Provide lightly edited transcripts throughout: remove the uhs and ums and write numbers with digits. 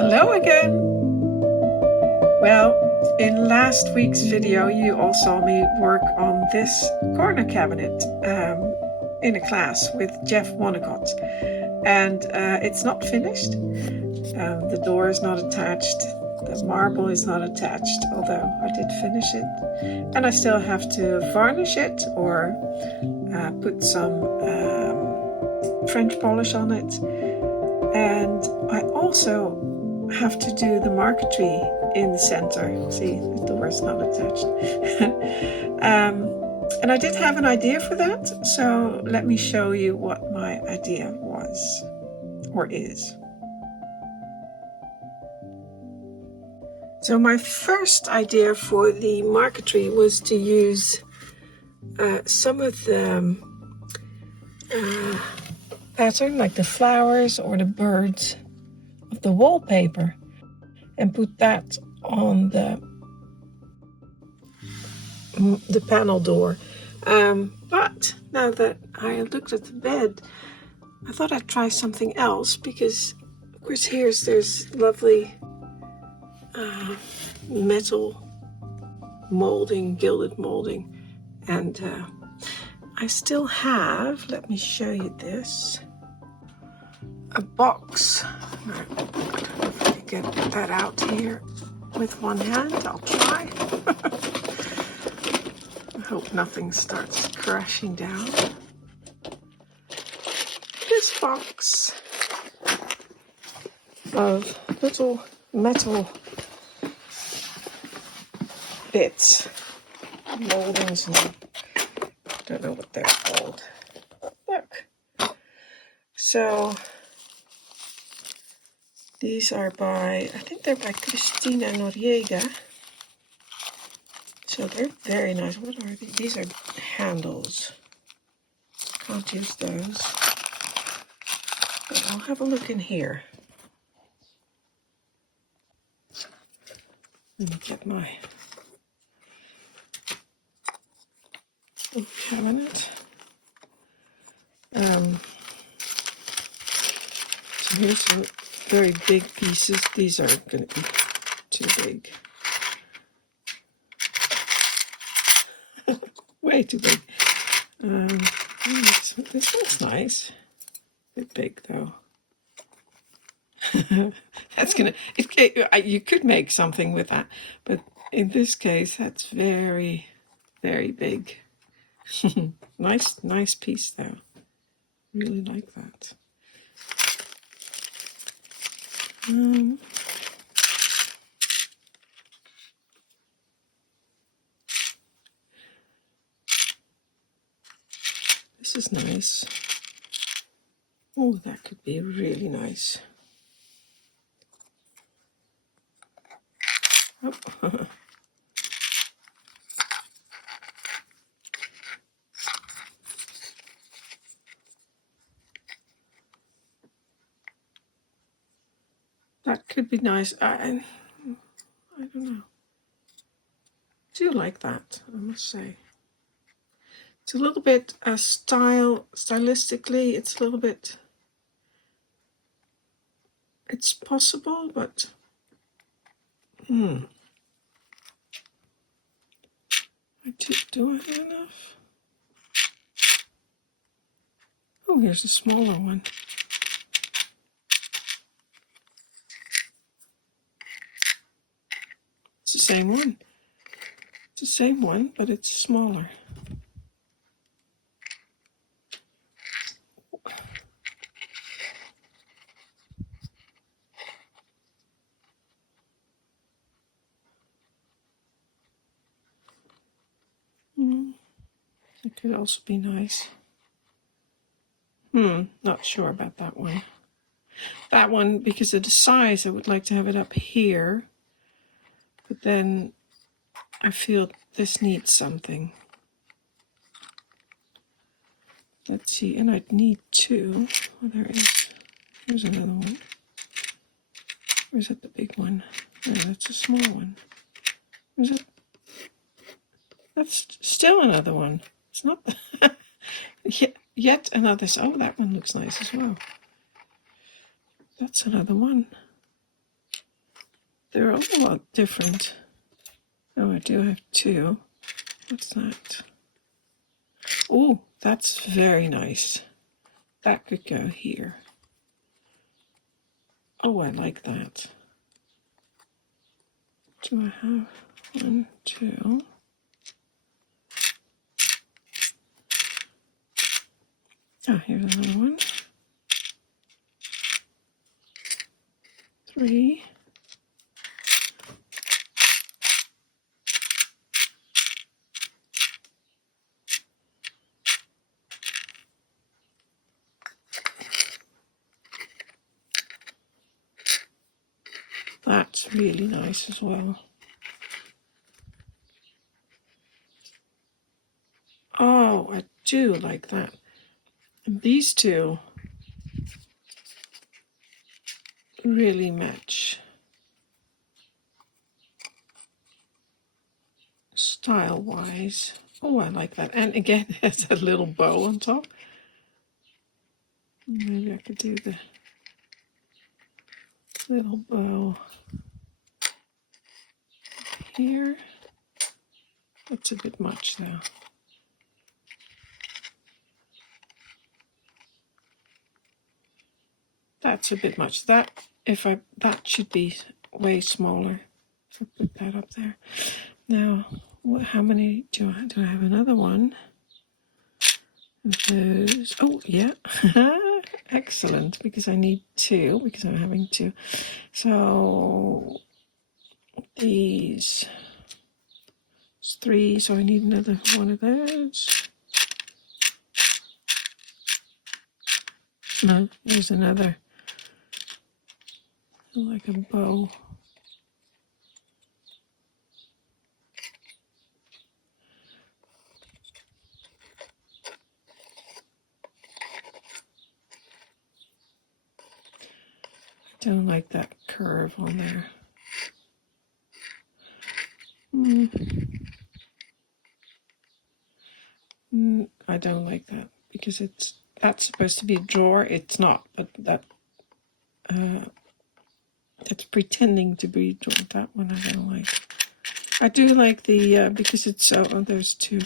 Hello again! Well, in last week's video you all saw me work on this corner cabinet in a class with Jeff Wonnacott, and it's not finished. The door is not attached, the marble is not attached, although I did finish it, and I still have to varnish it or put some French polish on it. And I also have to do the marquetry in the center. See, the door is not attached. And I did have an idea for that, so let me show you what my idea was, or is. So my first idea for the marquetry was to use some of the pattern, like the flowers or the birds of the wallpaper, and put that on the panel door. But now that I looked at the bed, I thought I'd try something else, because of course there's lovely metal molding, gilded molding, and I still have, let me show you this, a box. I don't know if I can get that out here with one hand. I'll try. I hope nothing starts crashing down. This box of little metal bits, moldings, and I don't know what they're called. Look. So these are by, I think they're by Cristina Noriega. So they're very nice. What are these? These are handles. Can't use those. But I'll have a look in here. Let me get my cabinet. So here's some very big pieces. These are going to be too big. Way too big. This one's nice. A bit big though. That's gonna. You could make something with that, but in this case, that's very, very big. Nice piece though. Really like that. This is nice. Oh, that could be really nice. Oh. That could be nice. I don't know. I do like that, I must say. It's a little bit stylistically, it's a little bit, it's possible, but do I have enough? Oh, here's a smaller one. It's the same one. It's the same one, but it's smaller. It could also be nice. Not sure about that one. That one, because of the size, I would like to have it up here. But then I feel this needs something. Let's see, and I'd need two. Oh, there is. Here's another one. Or is that the big one? No, that's a small one. Is it? That's still another one. It's not yet another. Oh, that one looks nice as well. That's another one. they're all a lot different. Oh, I do have two. What's that? Oh, that's very nice. That could go here. Oh, I like that. Do I have one, two? Oh, here's another one. Three. That's really nice as well. Oh, I do like that. And these two really match style-wise. Oh, I like that. And again, there's a little bow on top. Maybe I could do the little bow here. That's a bit much now. That's a bit much. That should be way smaller. So put that up there. Now, how many do I? Do I have another one of those? Oh, yeah. Excellent, because I need two, because I'm having two. So these, it's three, so I need another one of those. No, here's another, like a bow. I don't like that curve on there. I don't like that, because that's supposed to be a drawer. It's not, but that's pretending to be a drawer. That one I don't like. I do like the because it's so. Oh, there's two.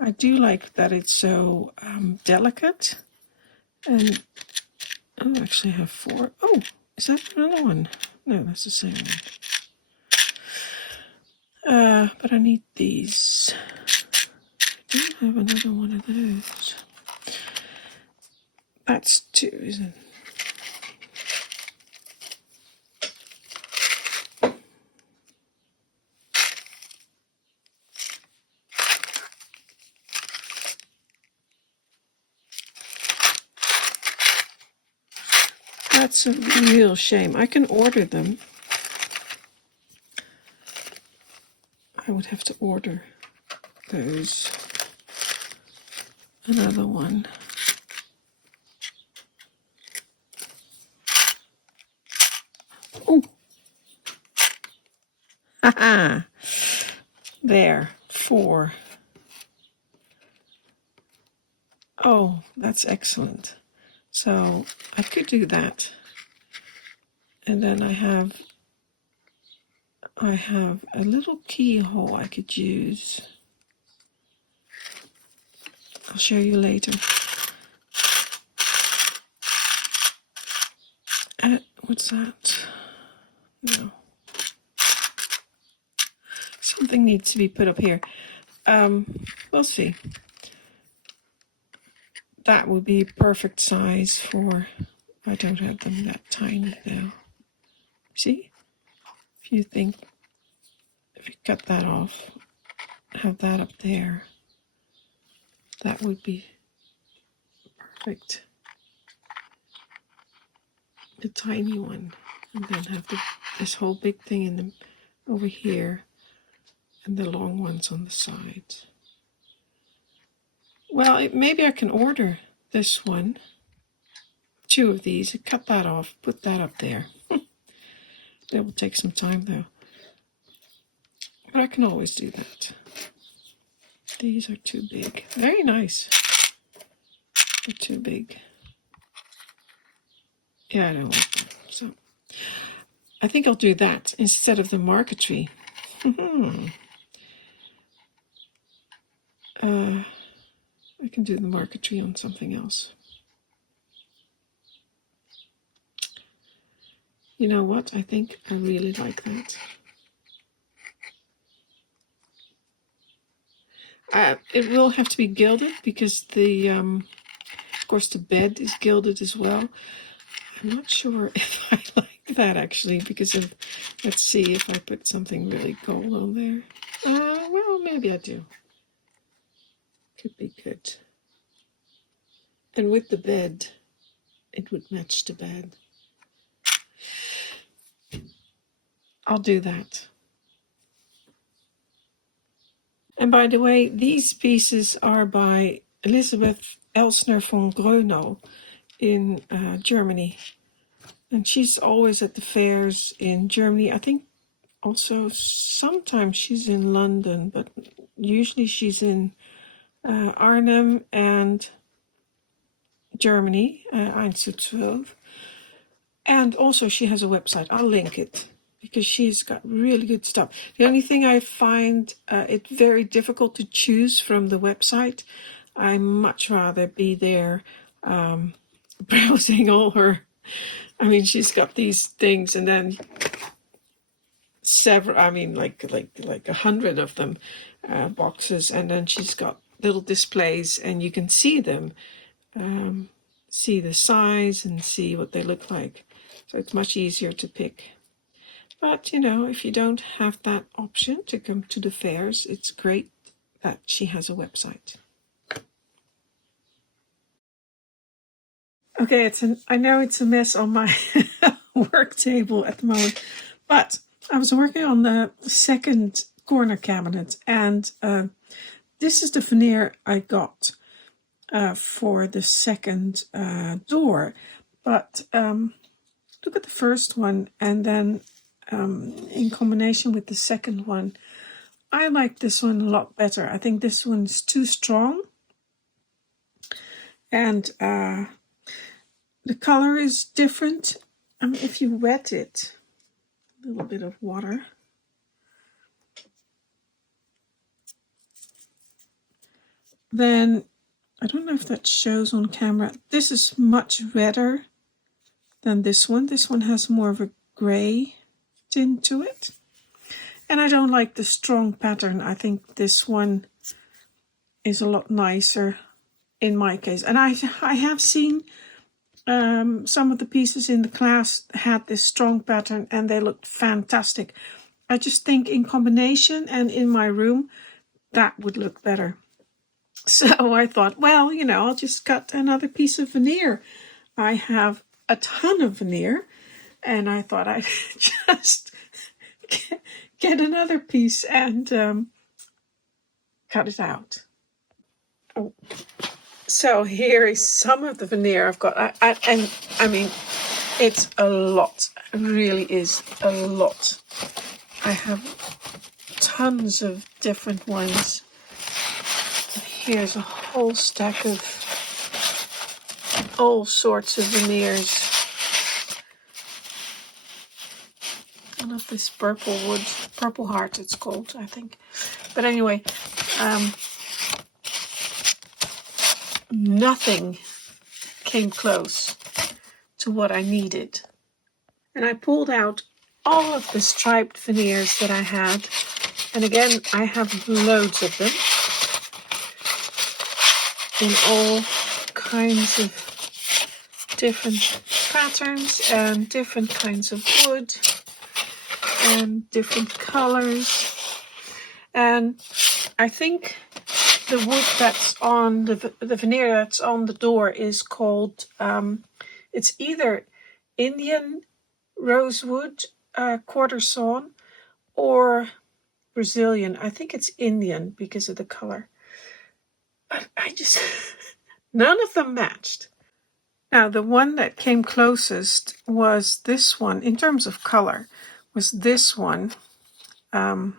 I do like that it's so delicate, and I actually have four. Oh, is that another one? No, that's the same one. But I need these. I do have another one of those. That's two, isn't it? That's a real shame. I can order them. I would have to order those. Another one. Oh. Haha. There. 4. Oh, that's excellent. So I could do that. And then I have a little keyhole I could use. I'll show you later. What's that? No. Something needs to be put up here. We'll see. That would be perfect size for, I don't have them that tiny though. See? If you cut that off, have that up there, that would be perfect. The tiny one, and then have this whole big thing in them over here, and the long ones on the sides. Well, maybe I can order this one, 2 of these, cut that off, put that up there. It will take some time though, but I can always do that. These are too big. Very nice. They're too big. Yeah, I don't like them. So I think I'll do that instead of the marker tree. I can do the marker tree on something else. You know what? I think I really like that. It will have to be gilded because the, of course, the bed is gilded as well. I'm not sure if I like that actually because of, let's see if I put something really gold on there. Well, maybe I do. Could be good. And with the bed, it would match the bed. I'll do that. And by the way, these pieces are by Elisabeth Elsner von Grönow in Germany. And she's always at the fairs in Germany. I think also sometimes she's in London, but usually she's in Arnhem and Germany, 1 to 12. And also she has a website. I'll link it because she's got really good stuff. The only thing I find it very difficult to choose from the website. I much rather be there browsing all her. I mean, she's got these things and then several, I mean, like 100 of them, boxes, and then she's got little displays and you can see them, see the size and see what they look like. So it's much easier to pick. But, you know, if you don't have that option to come to the fairs, it's great that she has a website. Okay, I know it's a mess on my work table at the moment, but I was working on the second corner cabinet, and this is the veneer I got for the second door. But look at the first one, and then in combination with the second one, I like this one a lot better. I think this one's too strong, and the color is different. I mean, if you wet it, a little bit of water. Then, I don't know if that shows on camera. This is much redder than this one. This one has more of a gray tint to it. And I don't like the strong pattern. I think this one is a lot nicer in my case. And I have seen some of the pieces in the class had this strong pattern and they looked fantastic. I just think in combination and in my room, that would look better. So I thought, well, you know, I'll just cut another piece of veneer. I have a ton of veneer and I thought I'd just get another piece and cut it out. Oh. So here is some of the veneer I've got, and I mean, it's a lot. It really is a lot. I have tons of different ones. Here's a whole stack of all sorts of veneers. I love this purple wood, purple heart it's called, I think. But anyway, nothing came close to what I needed. And I pulled out all of the striped veneers that I had. And again, I have loads of them in all kinds of different patterns and different kinds of wood and different colors. And I think the wood that's on the veneer that's on the door is called, it's either Indian rosewood quarter sawn or Brazilian. I think it's Indian because of the color. But I just, none of them matched. Now, the one that came closest was this one, in terms of color, was this one. But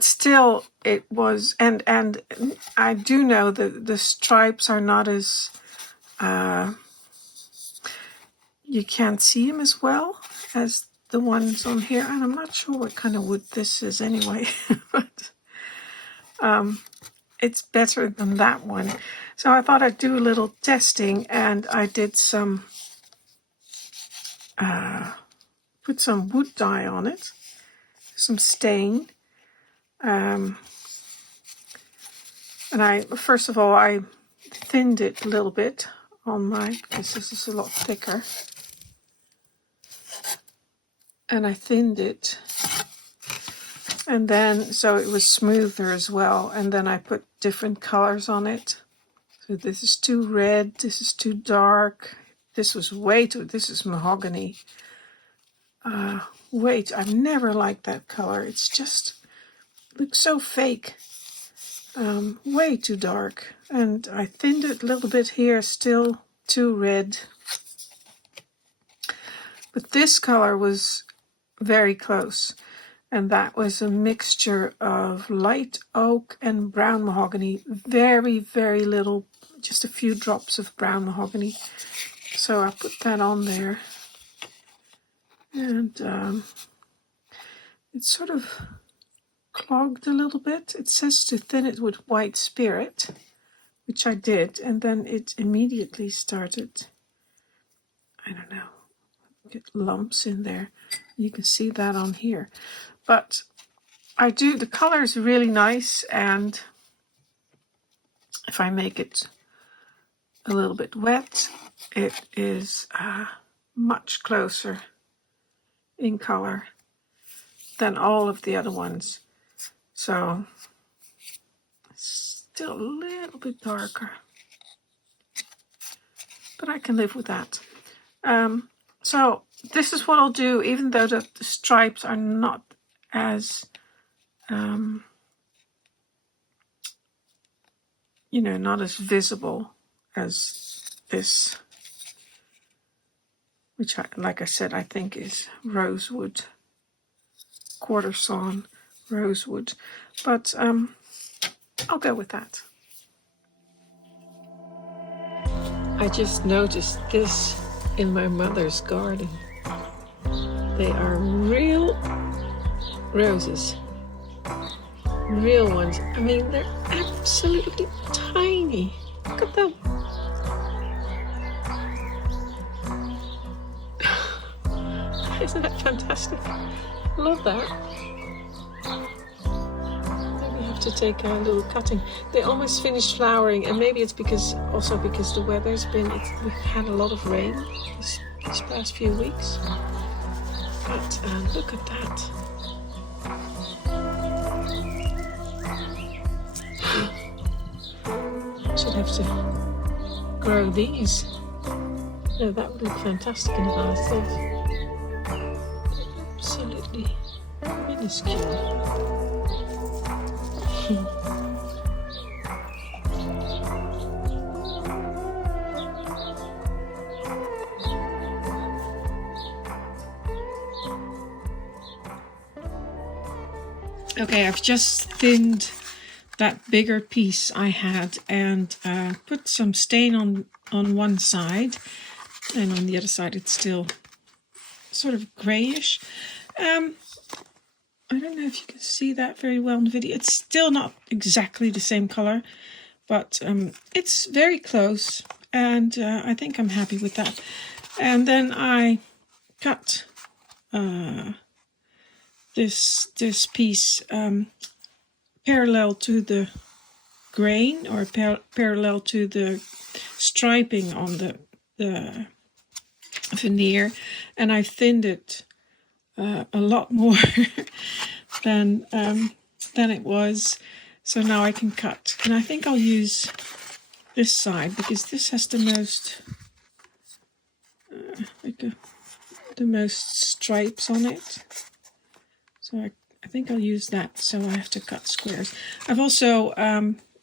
still, it was, and I do know that the stripes are not as, you can't see them as well as the ones on here, and I'm not sure what kind of wood this is anyway, but it's better than that one. So I thought I'd do a little testing, and I did some put some wood dye on it, some stain, and I first of all I thinned it a little bit on my, because this is a lot thicker, and I thinned it, and then so it was smoother as well, and then I put different colors on it. So this is too red, this is too dark, this was way too, this is mahogany. Wait, I've never liked that color. It's just looks so fake. Way too dark. And I thinned it a little bit here, still too red. But this color was very close. And that was a mixture of light oak and brown mahogany. Very, very little, just a few drops of brown mahogany. So I put that on there. And it's sort of clogged a little bit. It says to thin it with white spirit, which I did, and then it immediately started, I don't know, get lumps in there. You can see that on here. But the color is really nice, and if I make it a little bit wet, it is much closer in color than all of the other ones. So it's still a little bit darker, but I can live with that. So this is what I'll do, even though the stripes are not as not as visible as this, which like I said, I think is rosewood, quarter sawn rosewood, but I'll go with that. I just noticed this in my mother's garden. They are real roses, real ones. I mean, they're absolutely tiny. Look at them. Isn't that fantastic? Love that. Maybe I have to take a little cutting. They almost finished flowering, and maybe it's because the weather's been, we've had a lot of rain this past few weeks. But look at that. Should have to grow these. No, that would look fantastic in a bathtub. Absolutely minuscule. Okay, I've just thinned that bigger piece I had and put some stain on one side, and on the other side it's still sort of grayish. I don't know if you can see that very well in the video. It's still not exactly the same color, but it's very close, and I think I'm happy with that. And then I cut this piece parallel to the grain, or parallel to the striping on the veneer, and I thinned it a lot more than it was. So now I can cut, and I think I'll use this side because this has the most the most stripes on it. So I think I'll use that. So I have to cut squares. I've also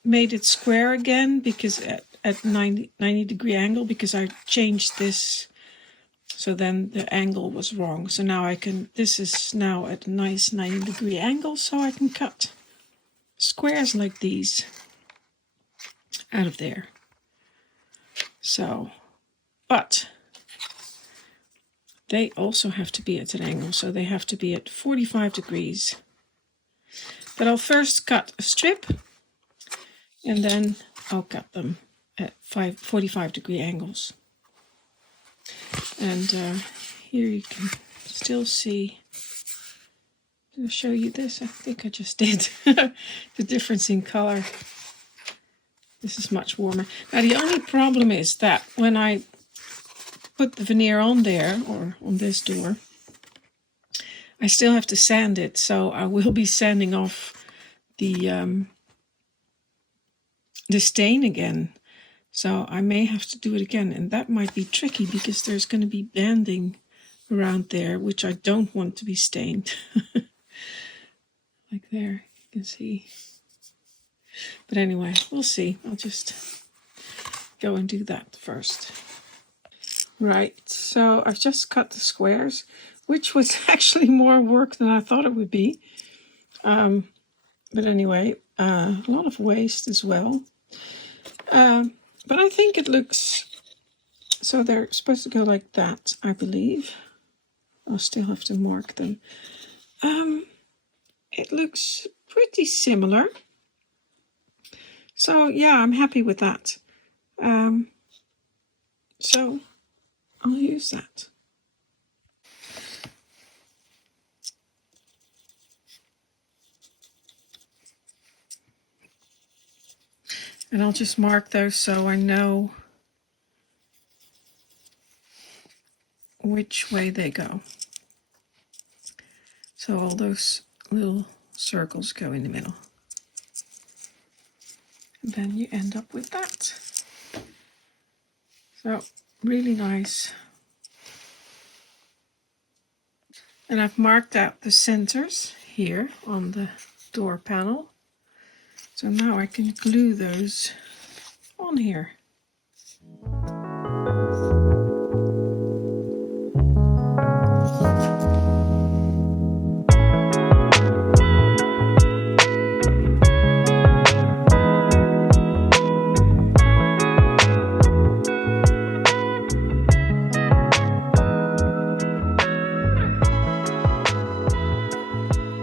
made it square again because at 90 degree angle, because I changed this. So then the angle was wrong. So now this is now at a nice 90 degree angle, so I can cut squares like these out of there. So, but they also have to be at an angle, so they have to be at 45 degrees. But I'll first cut a strip, and then I'll cut them at 45 degree angles. And here you can still see, I'll show you this, I think I just did, the difference in color. This is much warmer. Now the only problem is that when I put the veneer on there, or on this door, I still have to sand it, so I will be sanding off the stain again. So I may have to do it again, and that might be tricky because there's going to be banding around there, which I don't want to be stained. Like there, you can see. But anyway, we'll see. I'll just go and do that first. Right, so I've just cut the squares, which was actually more work than I thought it would be. But anyway, a lot of waste as well. But I think it looks, so they're supposed to go like that, I believe. I'll still have to mark them. It looks pretty similar. So yeah, I'm happy with that. So I'll use that. And I'll just mark those so I know which way they go. So all those little circles go in the middle. And then you end up with that. So really nice. And I've marked out the centers here on the door panel. So now I can glue those on here.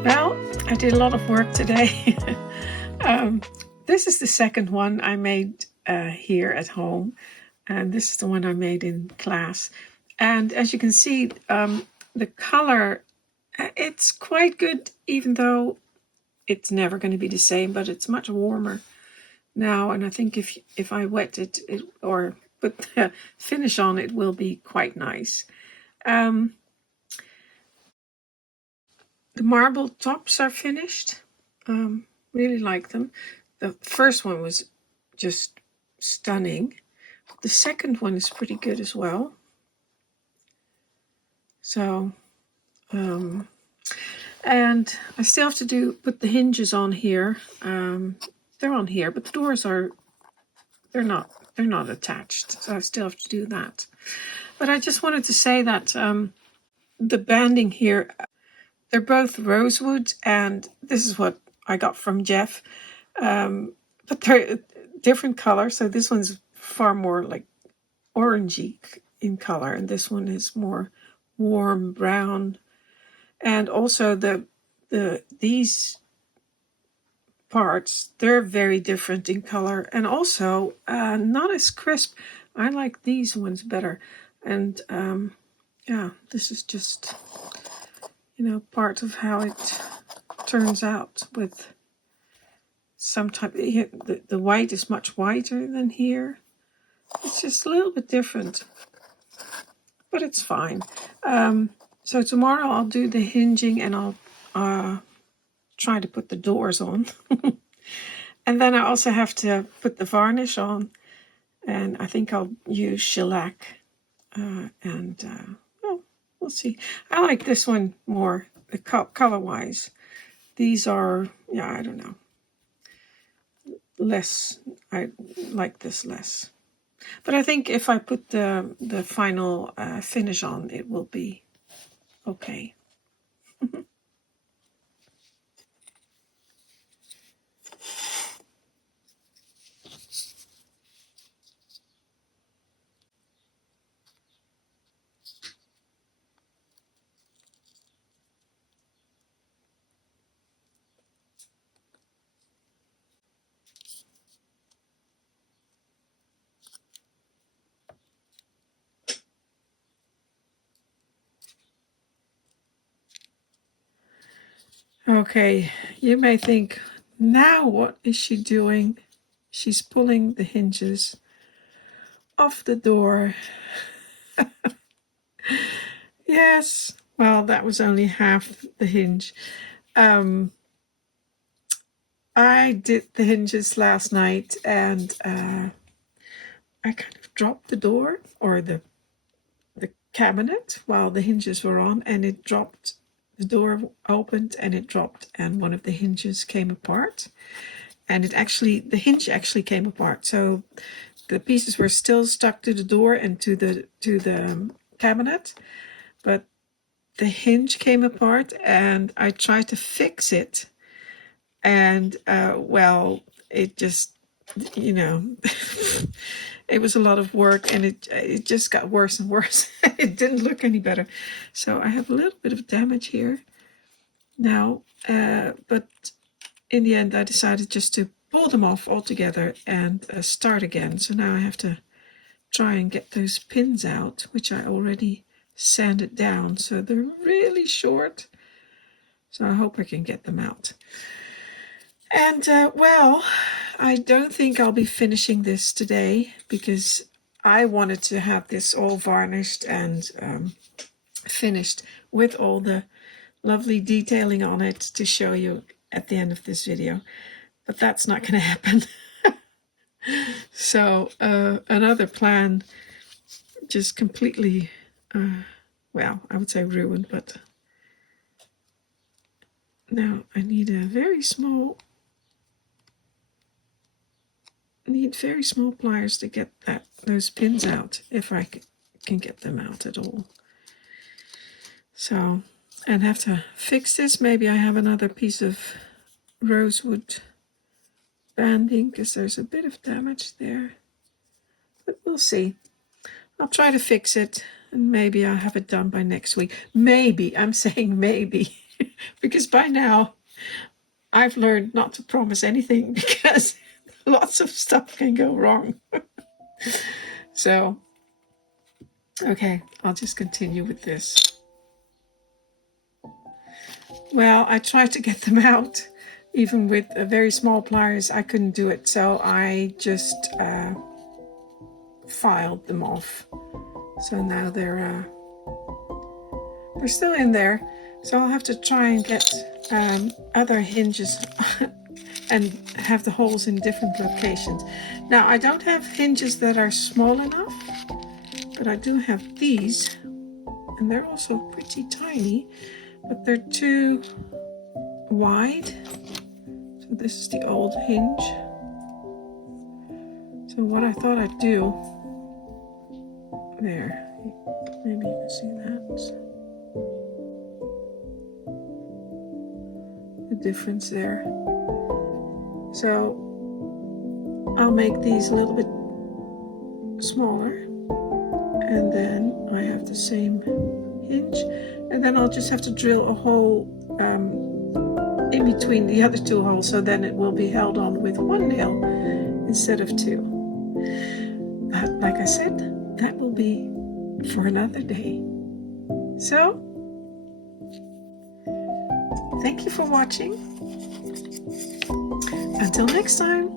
Well, I did a lot of work today. This is the second one I made here at home, and this is the one I made in class. And as you can see, the color, it's quite good, even though it's never going to be the same, but it's much warmer now. And I think if I wet it, or put the finish on, it will be quite nice. The marble tops are finished. Really like them. The first one was just stunning. The second one is pretty good as well. So, and I still have to put the hinges on here. They're on here, but the doors they're not attached. So I still have to do that. But I just wanted to say that the banding here, they're both rosewood, and this is what I got from Jeff. But they're different colors. So this one's far more like orangey in color, and this one is more warm brown. And also these parts, they're very different in color, and also not as crisp. I like these ones better. And yeah, this is just, part of how it turns out with some type. The white is much whiter than here. It's just a little bit different, but it's fine. So tomorrow I'll do the hinging, and I'll try to put the doors on. And then I also have to put the varnish on, and I think I'll use shellac. Well, we'll see. I like this one more, color-wise. These are, I don't know, less. I like this less. But I think if I put the final finish on, it will be okay. Okay, you may think, now what is she doing? She's pulling the hinges off the door. Yes, well, that was only half the hinge. I did the hinges last night, and I kind of dropped the door, or the cabinet, while the hinges were on, and it dropped. The door opened and it dropped, and one of the hinges came apart. And the hinge actually came apart. So the pieces were still stuck to the door and to the cabinet, but the hinge came apart, and I tried to fix it, and well, it just, you know, it was a lot of work, and it just got worse and worse. It didn't look any better. So I have a little bit of damage here now, but in the end I decided just to pull them off altogether and start again. So now I have to try and get those pins out, which I already sanded down, so they're really short. So I hope I can get them out. And well, I don't think I'll be finishing this today, because I wanted to have this all varnished and finished with all the lovely detailing on it to show you at the end of this video. But that's not going to happen. So another plan just completely, well, I would say ruined, but now I need very small pliers to get those pins out, if I can get them out at all. So, and have to fix this. Maybe I have another piece of rosewood banding, because there's a bit of damage there, but we'll see. I'll try to fix it, and maybe I'll have it done by next week. Maybe, I'm saying maybe, because by now I've learned not to promise anything, because lots of stuff can go wrong. So, okay, I'll just continue with this. Well, I tried to get them out. Even with very small pliers, I couldn't do it. So I just filed them off. So now they're still in there. So I'll have to try and get other hinges and have the holes in different locations. Now, I don't have hinges that are small enough, but I do have these, and they're also pretty tiny, but they're too wide. So this is the old hinge. So what I thought I'd do, there, maybe you can see that. The difference there. So I'll make these a little bit smaller, and then I have the same hinge, and then I'll just have to drill a hole in between the other two holes, so then it will be held on with one nail instead of two. But like I said, that will be for another day. So thank you for watching. Until next time.